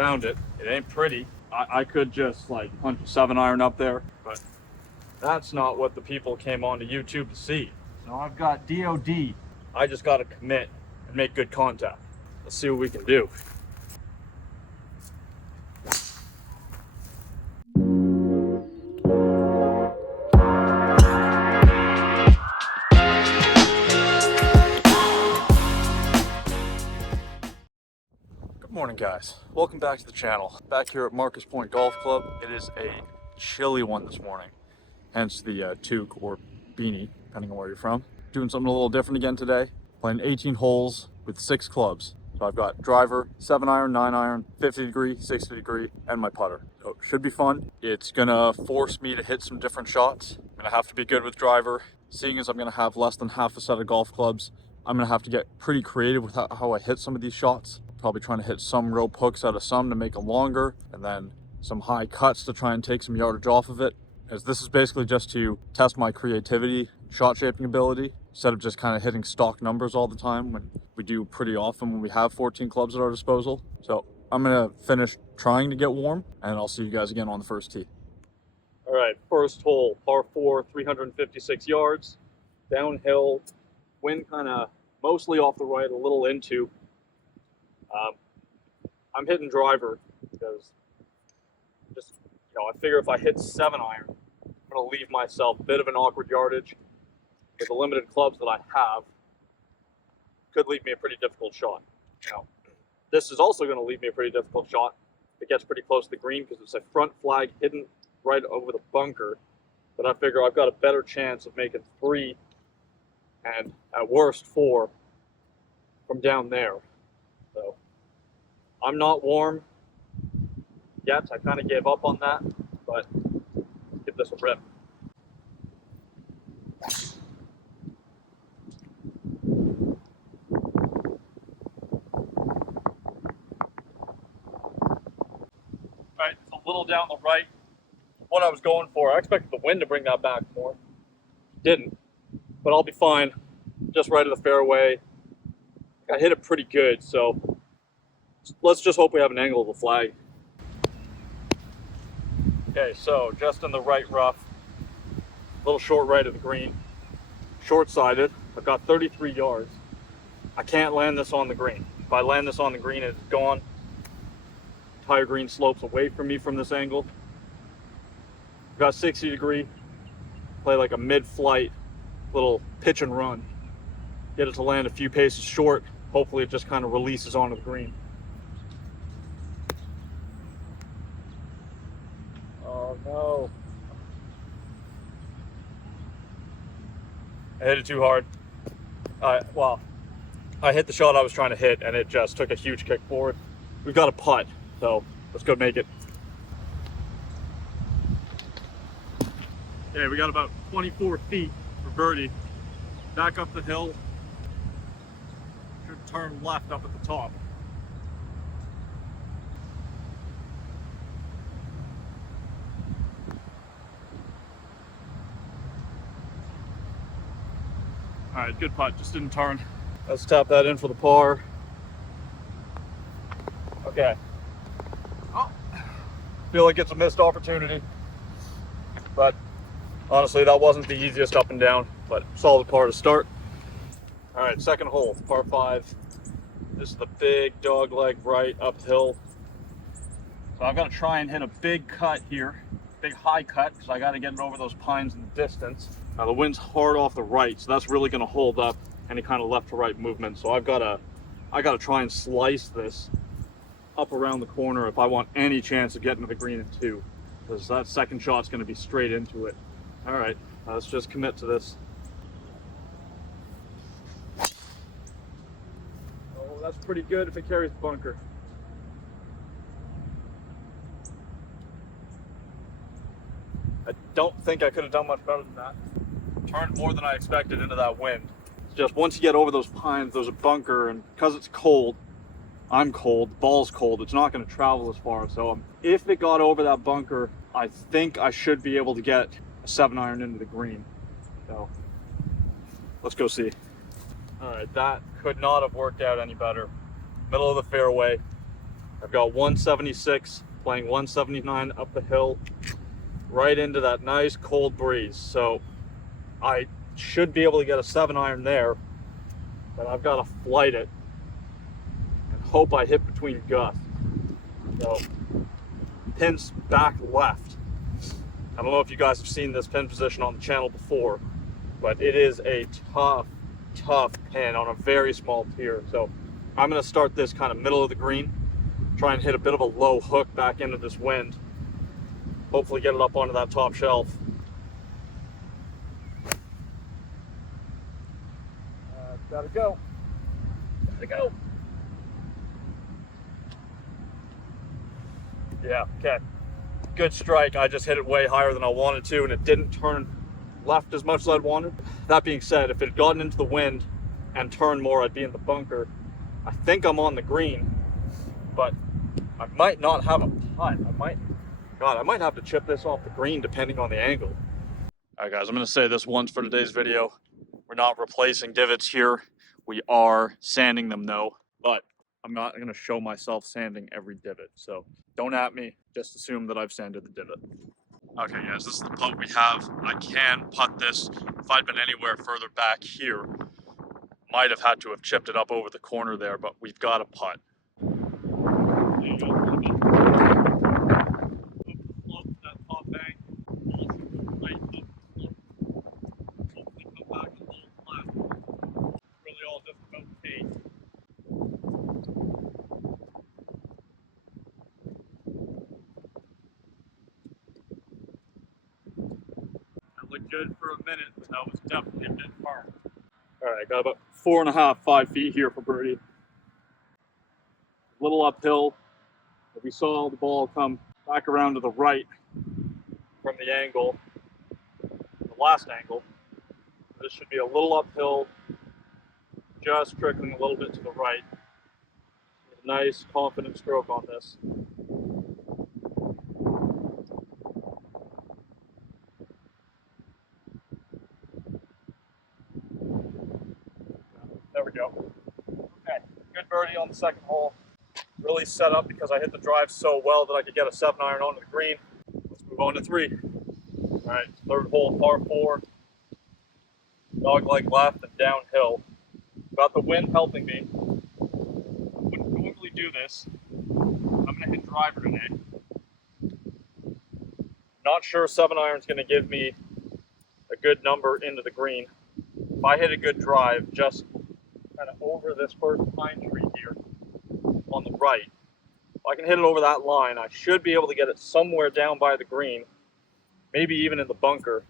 found it. It ain't pretty. I could just like punch a 7-iron up there, but that's not what the people came onto YouTube to see. So I've got DOD. I just got to commit and make good contact. Let's see what we can do. Good morning, guys. Welcome back to the channel. Back here at Marcus Pointe Golf Club. It is a chilly one this morning, hence the toque or beanie, depending on where you're from. Doing something a little different again today. Playing 18 holes with 6 clubs. So I've got driver, 7-iron, 9-iron, 50 degree, 60 degree, and my putter. So it should be fun. It's gonna force me to hit some different shots. I'm gonna have to be good with driver. Seeing as I'm gonna have less than half a set of golf clubs, I'm gonna have to get pretty creative with how I hit some of these shots. Probably trying to hit some rope hooks out of some to make them longer, and then some high cuts to try and take some yardage off of it. As this is basically just to test my creativity, shot shaping ability, instead of just kind of hitting stock numbers all the time when we do pretty often when we have 14 clubs at our disposal. So I'm gonna finish trying to get warm, and I'll see you guys again on the first tee. All right, first hole, par 4, 356 yards, downhill, wind kind of mostly off the right, a little into. I'm hitting driver because just, I figure if I hit 7-iron, I'm gonna leave myself a bit of an awkward yardage. With the limited clubs that I have, could leave me a pretty difficult shot. This is also gonna leave me a pretty difficult shot. It gets pretty close to the green because it's a front flag hidden right over the bunker. But I figure I've got a better chance of making 3 and at worst 4 from down there. So I'm not warm yet. I kind of gave up on that, but give this a rip. Alright, it's a little down the right. What I was going for. I expected the wind to bring that back more. Didn't, but I'll be fine. Just right of the fairway. I hit it pretty good, so let's just hope we have an angle of the flag. Okay, so just in the right rough, a little short right of the green, short-sided. I've got 33 yards. I can't land this on the green. If I land this on the green, it's gone. Entire green slopes away from me from this angle. I've got 60 degree, play like a mid-flight little pitch and run. Get it to land a few paces short. Hopefully it just kind of releases onto the green. Oh no. I hit it too hard. Well, I hit the shot I was trying to hit and it just took a huge kick forward. We've got a putt, so let's go make it. Okay, we got about 24 feet for birdie. Back up the hill. Should turn left up at the top. All right, good putt, just didn't turn. Let's tap that in for the par. Okay. Oh, feel like it's a missed opportunity, but honestly, that wasn't the easiest up and down, but solid par to start. All right, second hole, par 5. This is the big dog leg right uphill. So I've got to try and hit a big cut here, big high cut, because I got to get it over those pines in the distance. Now the wind's hard off the right, so that's really going to hold up any kind of left to right movement. So I got to try and slice this up around the corner if I want any chance of getting to the green in 2, because that second shot's going to be straight into it. All right, let's just commit to this. Oh, that's pretty good if it carries the bunker. I don't think I could have done much better than that. Turned more than I expected into that wind. It's just once you get over those pines, there's a bunker, and because it's cold, I'm cold, the ball's cold, it's not going to travel as far. So if it got over that bunker, I think I should be able to get a 7-iron into the green. So let's go see. All right, that could not have worked out any better. Middle of the fairway, I've got 176, playing 179 up the hill, right into that nice cold breeze. So I should be able to get a 7-iron there, but I've got to flight it and hope I hit between gusts. So pin's back left. I don't know if you guys have seen this pin position on the channel before, but it is a tough pin on a very small tier. So I'm going to start this kind of middle of the green, try and hit a bit of a low hook back into this wind, hopefully get it up onto that top shelf. Gotta go. Yeah, okay. Good strike. I just hit it way higher than I wanted to, and it didn't turn left as much as I'd wanted. That being said, if it had gotten into the wind and turned more, I'd be in the bunker. I think I'm on the green, but I might not have a putt. I might have to chip this off the green depending on the angle. All right, guys, I'm going to say this once for today's video. We're not replacing divots here. We are sanding them though, but I'm not going to show myself sanding every divot. So don't at me, just assume that I've sanded the divot. Okay, guys, this is the putt we have. I can putt this. If I'd been anywhere further back here, might have had to have chipped it up over the corner there, but we've got a putt. There you go. That top bank. Right up the slope. Hopefully come back a little flat. Really all just about pace. That looked good for a minute, but that was definitely a bit far. All right, got about 4.5, 5 feet here for birdie. A little uphill, but we saw the ball come back around to the right from the angle, the last angle. This should be a little uphill, just trickling a little bit to the right. A nice, confident stroke on this. There we go. Okay, good birdie on the second hole. Really set up because I hit the drive so well that I could get a 7-iron onto the green. Let's move on to 3. All right, third hole, par 4. Dog leg left and downhill. Got the wind helping me. Wouldn't normally do this. I'm gonna hit driver today. Not sure 7-iron's gonna give me a good number into the green. If I hit a good drive just kind of over this first pine tree here on the right, if I can hit it over that line, I should be able to get it somewhere down by the green, maybe even in the bunker.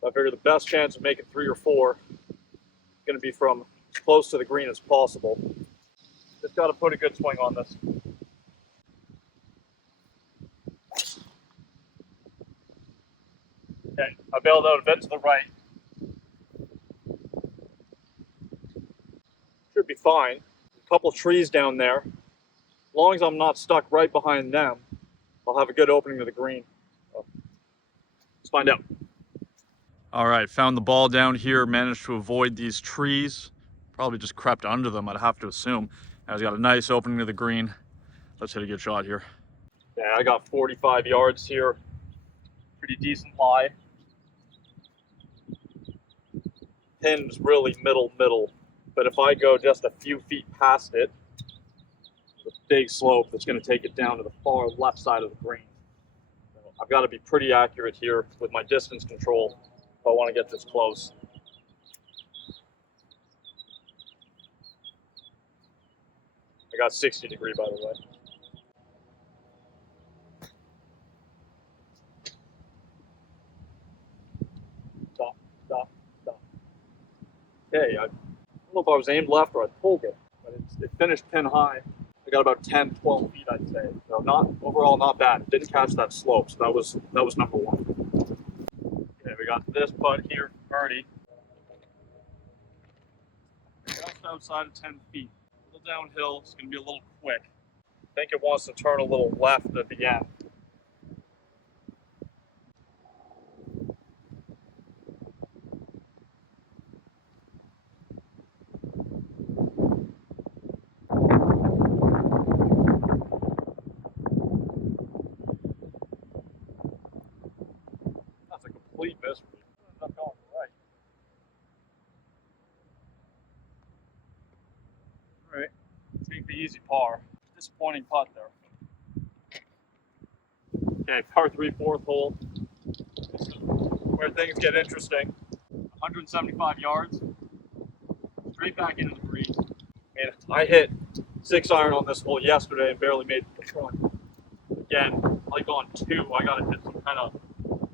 So I figure the best chance of making 3 or 4 is going to be from as close to the green as possible. Just got to put a good swing on this. Okay, I bailed out a bit to the right. Should be fine. A couple trees down there. As long as I'm not stuck right behind them, I'll have a good opening to the green. So, let's find out. All right, found the ball down here, managed to avoid these trees. Probably just crept under them, I'd have to assume. I've got a nice opening to the green. Let's hit a good shot here. Yeah, I got 45 yards here. Pretty decent lie. Pin's really middle. But if I go just a few feet past it, there's a big slope that's going to take it down to the far left side of the green. So I've got to be pretty accurate here with my distance control if I want to get this close. I got 60 degree, by the way. Stop. Okay, I don't know if I was aimed left or I pulled it, but it finished pin high. I got about 10, 12 feet, I'd say. So overall not bad. Didn't catch that slope, so that was number 1. Okay, we got this putt here, birdie. Just outside of 10 feet. A little downhill, it's gonna be a little quick. I think it wants to turn a little left at the end. easy par. Disappointing putt there. Okay, par 3, fourth hole. This is where things get interesting. 175 yards, straight back into the breeze. And I hit 6-iron on this hole yesterday and barely made it to the front. Again, like on 2, I gotta hit some kind of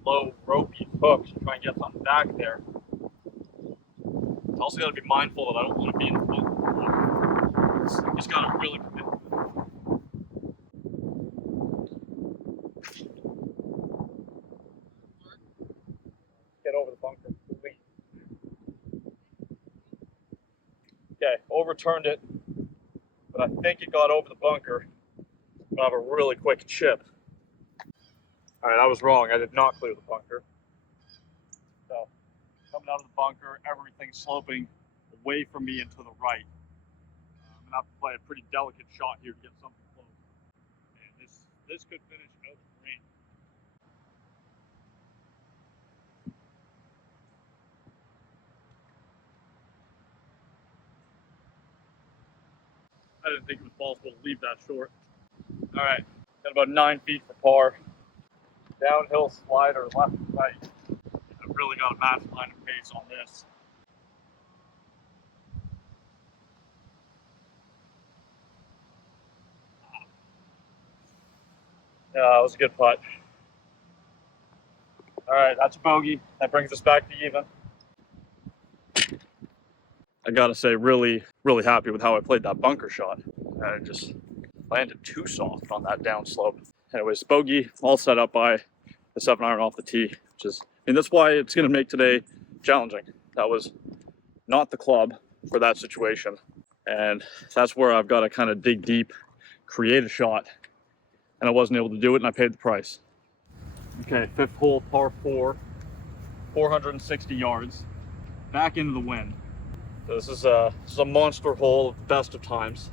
low ropey hooks to try and get something back there. Also gotta be mindful that I don't want to be in the bunker. Just gotta really commit. Get over the bunker. Okay, overturned it, but I think it got over the bunker. I'm gonna have a really quick chip. All right, I was wrong. I did not clear the bunker. So, coming out of the bunker, everything's sloping away from me and to the right. I'm gonna have to play a pretty delicate shot here to get something close. And this could finish out the green. I didn't think it was possible to leave that short. All right, got about 9 feet for par. Downhill slider, left and right. I've really got a match line of pace on this. Yeah, that was a good putt. All right, that's a bogey. That brings us back to even. I gotta say, really happy with how I played that bunker shot. I just landed too soft on that downslope. Anyways, bogey all set up by the 7-iron off the tee, which is, and that's why it's gonna make today challenging. That was not the club for that situation. And that's where I've got to kind of dig deep, create a shot, and I wasn't able to do it, and I paid the price. Okay, 5th hole, par 4, 460 yards, back into the wind. This is a monster hole at the best of times.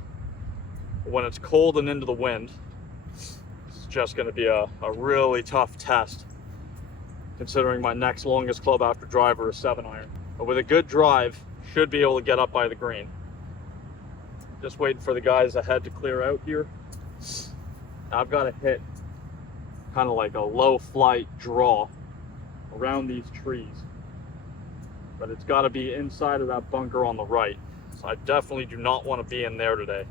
When it's cold and into the wind, it's just going to be a really tough test, considering my next longest club after driver is 7-iron. But with a good drive, should be able to get up by the green. Just waiting for the guys ahead to clear out here. I've got to hit kind of like a low flight draw around these trees, but it's got to be inside of that bunker on the right. So I definitely do not want to be in there today.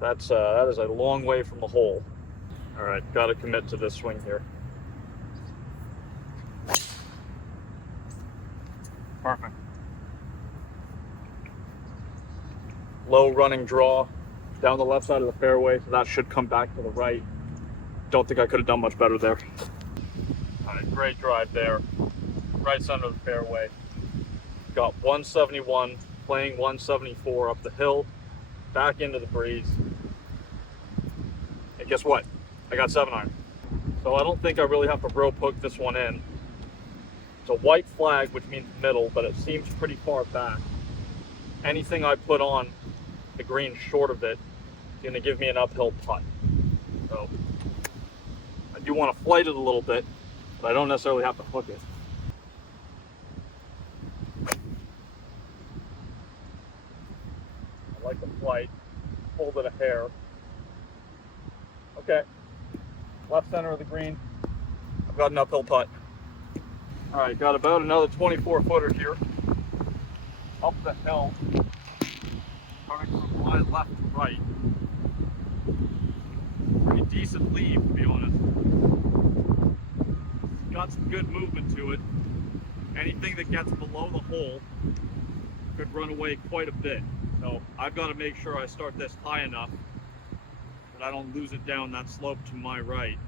That is a long way from the hole. All right, got to commit to this swing here. Perfect. Low running draw down the left side of the fairway, so that should come back to the right. Don't think I could have done much better there. All right, great drive there. Right center of the fairway. Got 171, playing 174 up the hill, back into the breeze. And guess what? I got 7-iron. So I don't think I really have to rope hook this one in. It's a white flag, which means middle, but it seems pretty far back. Anything I put on the green short of it is going to give me an uphill putt. So I do want to flight it a little bit, but I don't necessarily have to hook it. I like the flight, hold it a hair. Okay, left center of the green, I've got an uphill putt. All right, got about another 24-footer here, up the hill, starting from my left to right. Pretty decent lead, to be honest. Got some good movement to it. Anything that gets below the hole could run away quite a bit. So I've got to make sure I start this high enough that I don't lose it down that slope to my right.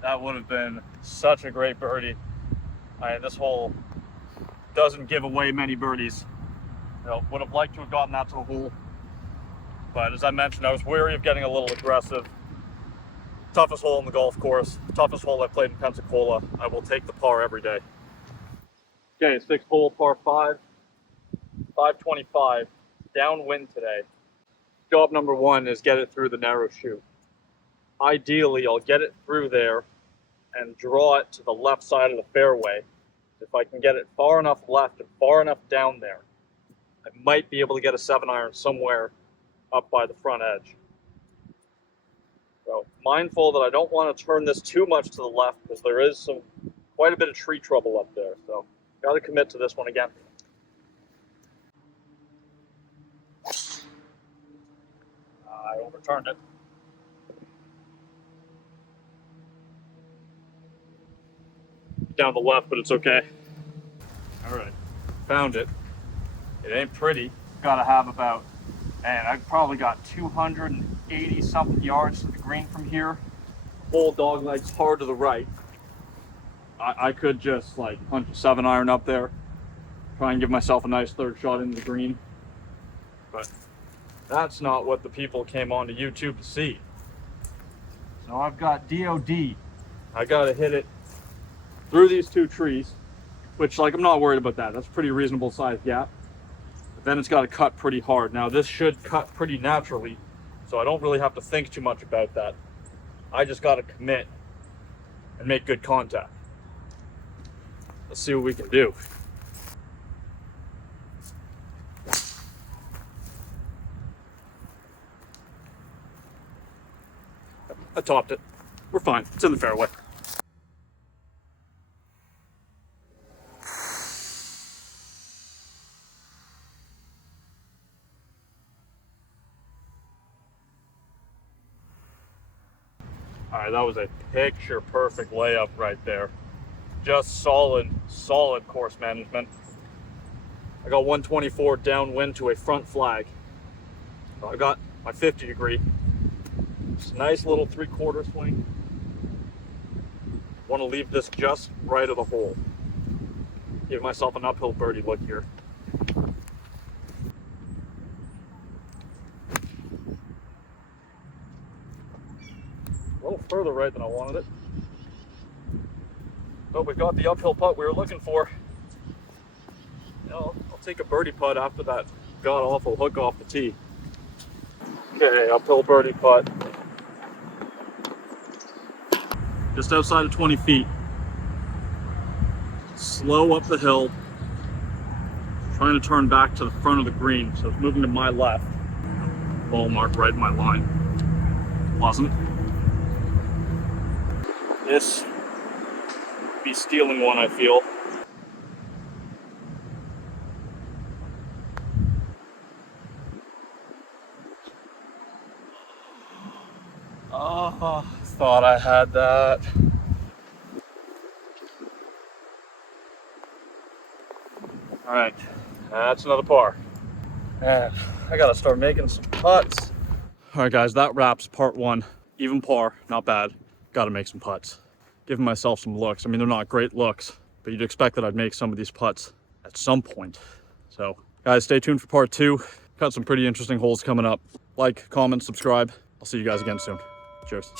That would have been such a great birdie. This hole doesn't give away many birdies. Would have liked to have gotten that to the hole, but as I mentioned, I was wary of getting a little aggressive. Toughest hole in the golf course, toughest hole I played in Pensacola. I will take the par every day. Okay, 6th hole, par 5, 525, downwind today. Job number 1 is get it through the narrow chute. Ideally, I'll get it through there and draw it to the left side of the fairway. If I can get it far enough left and far enough down there, I might be able to get a 7-iron somewhere up by the front edge. So mindful that I don't want to turn this too much to the left because there is quite a bit of tree trouble up there. So got to commit to this one again. I overturned it. Down the left, but it's okay. All right, found it. It ain't pretty. Gotta have about, man, I've probably got 280 something yards to the green from here. Whole dog legs hard to the right. I could just like punch a 7-iron up there, try and give myself a nice third shot into the green. But that's not what the people came onto YouTube to see. So I've got DOD. I gotta hit it through these two trees, which, like, I'm not worried about that. That's a pretty reasonable sized gap. But then it's got to cut pretty hard. Now this should cut pretty naturally, so I don't really have to think too much about that. I just got to commit and make good contact. Let's see what we can do. I topped it. We're fine. It's in the fairway. All right, that was a picture perfect layup right there. Just solid course management. I got 124 downwind to a front flag. So I got my 50 degree. It's a nice little 3/4 swing. Want to leave this just right of the hole. Give myself an uphill birdie look here. A little further right than I wanted it. But we got the uphill putt we were looking for. I'll take a birdie putt after that god-awful hook off the tee. Okay, uphill birdie putt. Just outside of 20 feet. Slow up the hill. Trying to turn back to the front of the green, so it's moving to my left. Ball marked right in my line. Wasn't. This would be stealing one, I feel. Oh, thought I had that. All right, that's another par. Man, I gotta start making some putts. All right, guys, that wraps part one. Even par, not bad. Gotta make some putts. Giving myself some looks. I mean, they're not great looks, but you'd expect that I'd make some of these putts at some point. So, guys, stay tuned for part two. Got some pretty interesting holes coming up. Like, comment, subscribe. I'll see you guys again soon. Cheers.